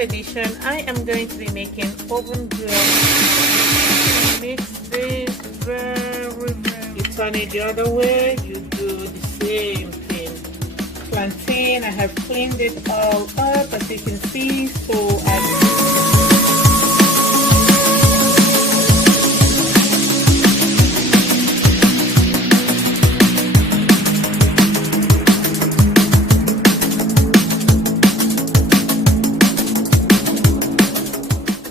edition, I am going to be making oven grilled. Mix this very. You turn it the other way, you do the same thing. Plantain, I have cleaned it all up as you can see, so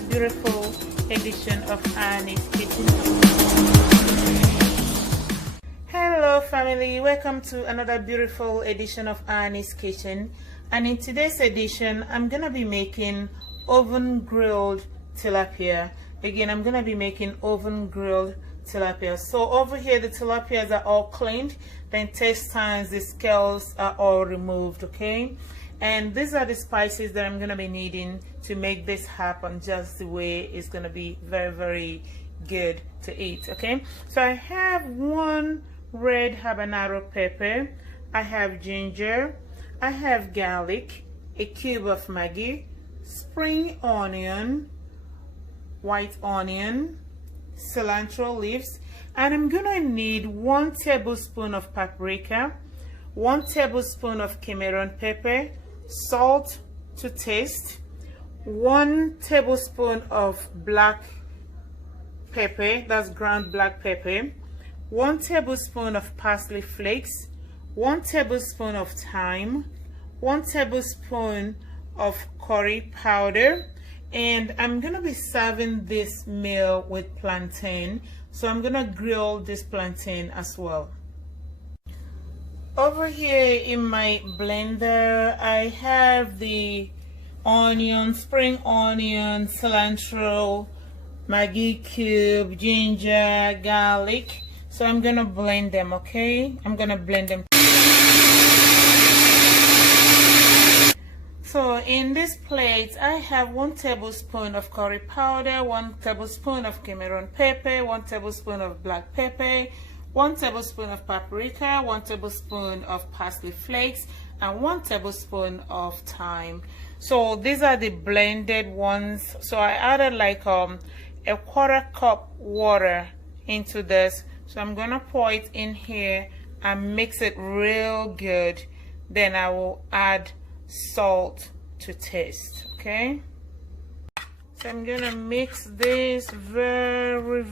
beautiful edition of Annie's Kitchen. Hello family, welcome to another beautiful edition of Annie's Kitchen, and in today's edition I'm gonna be making oven grilled tilapia. Again, I'm gonna be making oven grilled tilapia. So over here the tilapias are all cleaned, the intestines, the scales are all removed, okay? And these are the spices that I'm going to be needing to make this happen just the way it's going to be very good to eat, okay? So I have one red habanero pepper, I have ginger, I have garlic, a cube of Maggie, spring onion, white onion, cilantro leaves, and I'm going to need 1 tablespoon of paprika, 1 tablespoon of Cameroon pepper, salt to taste, 1 tablespoon of black pepper, that's ground black pepper, 1 tablespoon of parsley flakes, 1 tablespoon of thyme, 1 tablespoon of curry powder. And I'm gonna be serving this meal with plantain, so I'm gonna grill this plantain as well. Over here in my blender I have the onion, spring onion, cilantro, Maggie cube, ginger, garlic. So I'm gonna blend them, okay? I'm gonna blend them. So in this plate I have 1 tablespoon of curry powder, 1 tablespoon of Cameroon pepper, 1 tablespoon of black pepper, 1 tablespoon of paprika, 1 tablespoon of parsley flakes, and 1 tablespoon of thyme. So these are the blended ones. So I added like a 1/4 cup water into this. So I'm gonna pour it in here and mix it real good. Then I will add salt to taste, okay? So I'm gonna mix this very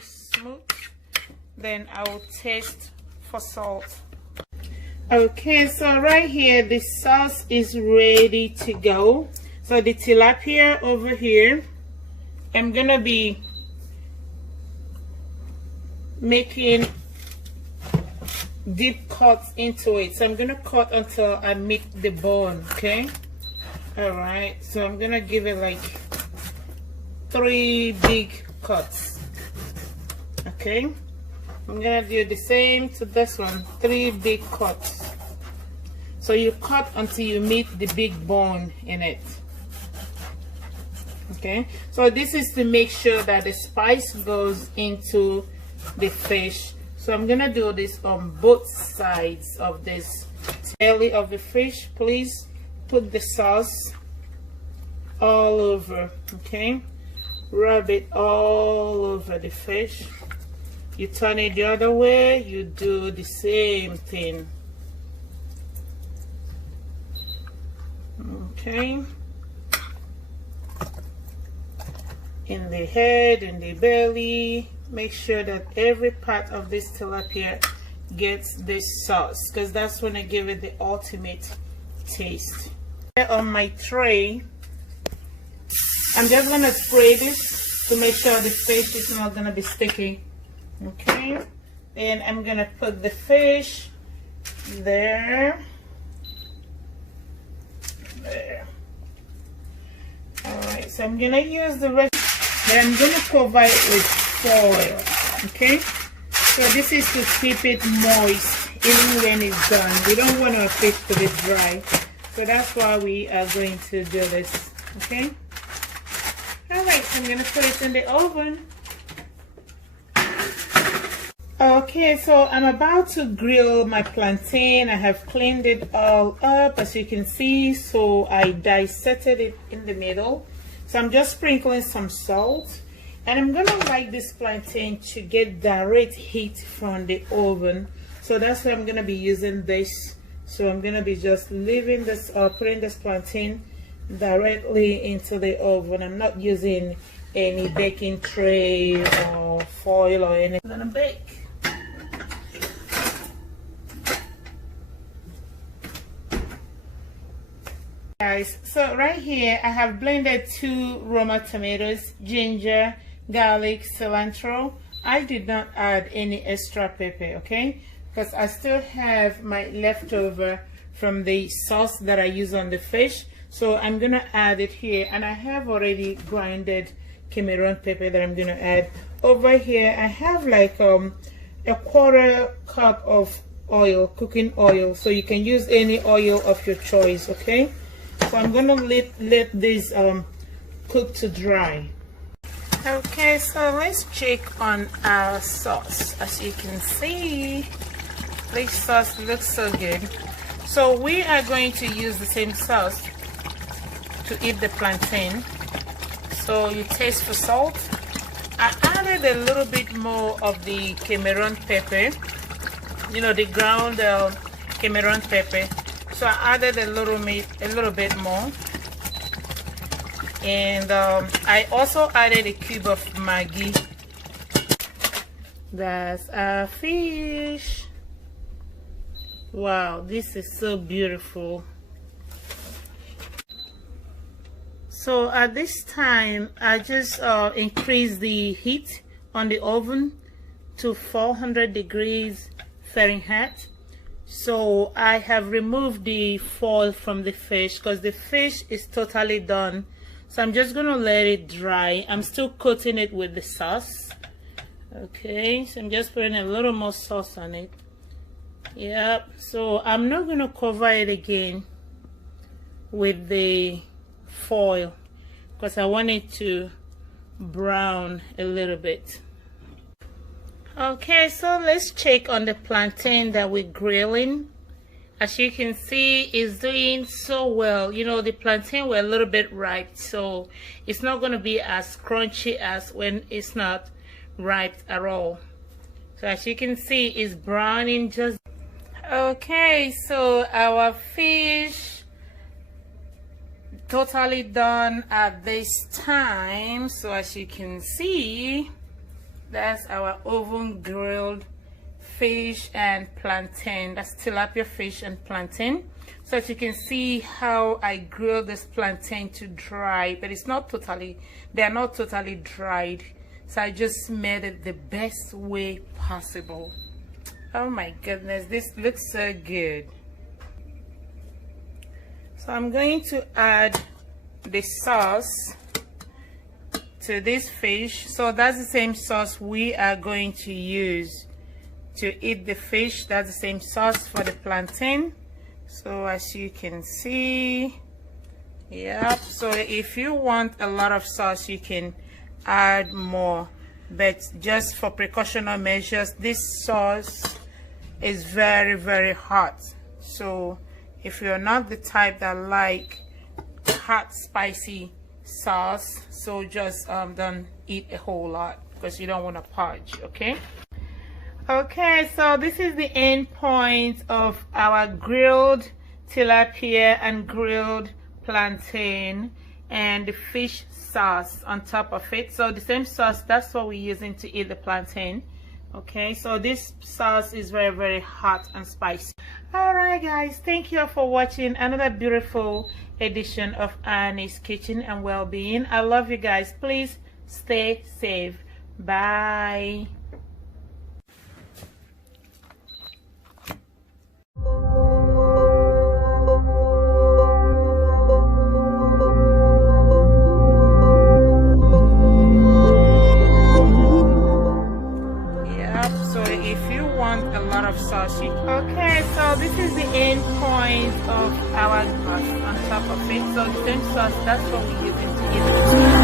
smooth. Then I will taste for salt. Okay, so right here the sauce is ready to go. So the tilapia over here, I'm gonna be making deep cuts into it. So I'm gonna cut until I meet the bone, okay? All right, so I'm gonna give it like 3 big cuts, okay? I'm gonna do the same to this one, 3 big cuts. So you cut until you meet the big bone in it. Okay, so this is to make sure that the spice goes into the fish. So I'm gonna do this on both sides of this belly of the fish. Please put the sauce all over, okay? Rub it all over the fish. You turn it the other way, you do the same thing. Okay. In the head, in the belly, make sure that every part of this tilapia gets this sauce, because that's when I give it the ultimate taste. On my tray, I'm just gonna spray this to make sure the fish is not gonna be sticky. Okay, and I'm gonna put the fish there. Alright, so I'm gonna use the rest, then I'm gonna cover it with foil. Okay, so this is to keep it moist even when it's done. We don't want our fish to be dry, so that's why we are going to do this. Okay, alright, so I'm gonna put it in the oven. Okay, so I'm about to grill my plantain. I have cleaned it all up, as you can see. So I dissected it in the middle. So I'm just sprinkling some salt. And I'm gonna like this plantain to get direct heat from the oven. So that's why I'm gonna be using this. So I'm gonna be just leaving this, putting this plantain directly into the oven. I'm not using any baking tray or foil or anything. I'm gonna bake. Guys, so right here I have blended 2 Roma tomatoes, ginger, garlic, cilantro. I did not add any extra pepper, okay, because I still have my leftover from the sauce that I use on the fish. So I'm gonna add it here, and I have already grinded Cameroon pepper that I'm gonna add. Over here I have like a 1/4 cup of oil, cooking oil, so you can use any oil of your choice, okay. So I'm gonna let this cook to dry. Okay, so let's check on our sauce. As you can see, this sauce looks so good. So we are going to use the same sauce to eat the plantain. So you taste for salt. I added a little bit more of the Cameroon pepper, you know, the ground Cameroon pepper. So I added a little bit more, and I also added a cube of Maggie. That's our fish. Wow, this is so beautiful. So at this time, I just increased the heat on the oven to 400 degrees Fahrenheit. So I have removed the foil from the fish because the fish is totally done. So I'm just gonna let it dry. I'm still coating it with the sauce. Okay, so I'm just putting a little more sauce on it. Yep, so I'm not gonna cover it again with the foil because I want it to brown a little bit. Okay, so let's check on the plantain that we're grilling. As you can see, it's doing so well. You know, the plantain were a little bit ripe, so it's not going to be as crunchy as when it's not ripe at all. So as you can see, it's browning just. Okay, so our fish totally done at this time. So as you can see, that's our oven grilled fish and plantain. That's tilapia fish and plantain. So as you can see how I grilled this plantain to dry, but it's not totally, they're not totally dried. So I just made it the best way possible. Oh my goodness, this looks so good. So I'm going to add the sauce to this fish. So that's the same sauce we are going to use to eat the fish. That's the same sauce for the plantain. So as you can see, yep. So if you want a lot of sauce, you can add more, but just for precautionary measures, this sauce is very hot. So if you're not the type that like hot spicy sauce, so just don't eat a whole lot because you don't want to purge. Okay, so this is the end point of our grilled tilapia and grilled plantain and the fish sauce on top of it. So the same sauce, that's what we're using to eat the plantain. Okay, so this sauce is very hot and spicy. All right guys, thank you all for watching another beautiful edition of Annie's Kitchen and Wellbeing. I love you guys. Please stay safe. Bye. Okay, so this is the end point of our sauce on top of it. So the same sauce, that's what we're using to eat it.